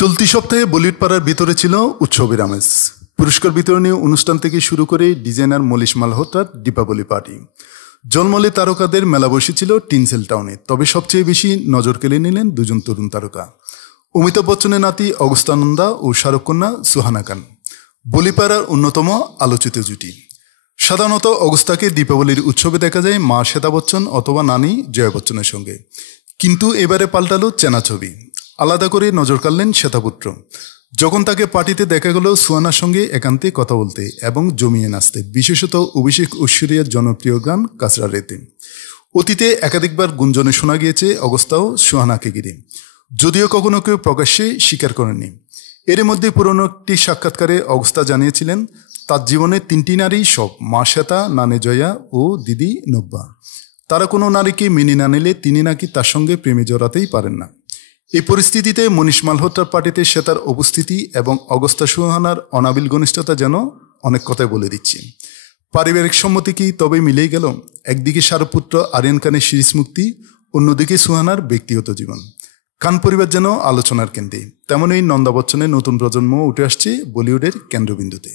চলতি সপ্তাহে বলিউড পাড়ার ভিতরে ছিল উৎসবের আমেজ। পুরস্কার বিতরণী অনুষ্ঠান থেকে শুরু করে ডিজাইনার মনীষ মালহোত্রার দীপাবলি পার্টি, জলমলে তারকাদের মেলা বসেছিল টিনসেল টাউনে। তবে সবচেয়ে বেশি নজর কেড়ে নিলেন দুজন তরুণ তারকা, অমিতাভ বচ্চনের নাতি অগস্তানন্দা ও শাহরুখ কন্যা সুহানা খান, বলিপাড়ার অন্যতম আলোচিত জুটি। সাধারণত অগস্তাকে দীপাবলির উৎসবে দেখা যায় মা শ্বেতা বচ্চন অথবা নানি জয়া বচ্চনের সঙ্গে, কিন্তু এবারে পাল্টালো চেনা ছবি। আলাদা করে নজর কাড়লেন শ্বেতাপুত্র, যখন তাকে পার্টিতে দেখা গেল সুহানার সঙ্গে একান্তে কথা বলতে এবং জমিয়ে নাচতে, বিশেষত অভিষেক ঐশ্বরিয়ার জনপ্রিয় গান কাচরা রেতে। অতীতে একাধিকবার গুঞ্জনে শোনা গিয়েছে অগস্তা ও সুহানাকে ঘিরে, যদিও কখনো কেউ প্রকাশ্যে স্বীকার করেননি। এর মধ্যে পুরনো একটি সাক্ষাৎকারে অগস্তা জানিয়েছিলেন তার জীবনে তিনটি নারী সব, মা শ্বেতা, নানে জয়া ও দিদি নব্বা। তারা কোনো নারীকে মেনে না নিলে তিনি নাকি তার সঙ্গে প্রেমে জড়াতেই পারেন না। এই পরিস্থিতিতে মনীষ মালহোত্রার পার্টিতে শ্বেতার উপস্থিতি এবং অগস্তা সুহানার অনাবিল ঘনিষ্ঠতা যেন অনেক কথাই বলে দিচ্ছে। পারিবারিক সম্মতি কি তবে মিলেই গেল? একদিকে শাহরুখপুত্র আরিয়ান খানের সিরিজ মুক্তি, অন্যদিকে সুহানার ব্যক্তিগত জীবন। খান পরিবার যেন আলোচনার কেন্দ্রে, তেমনই নন্দা বচ্চনের নতুন প্রজন্ম উঠে আসছে বলিউডের কেন্দ্রবিন্দুতে।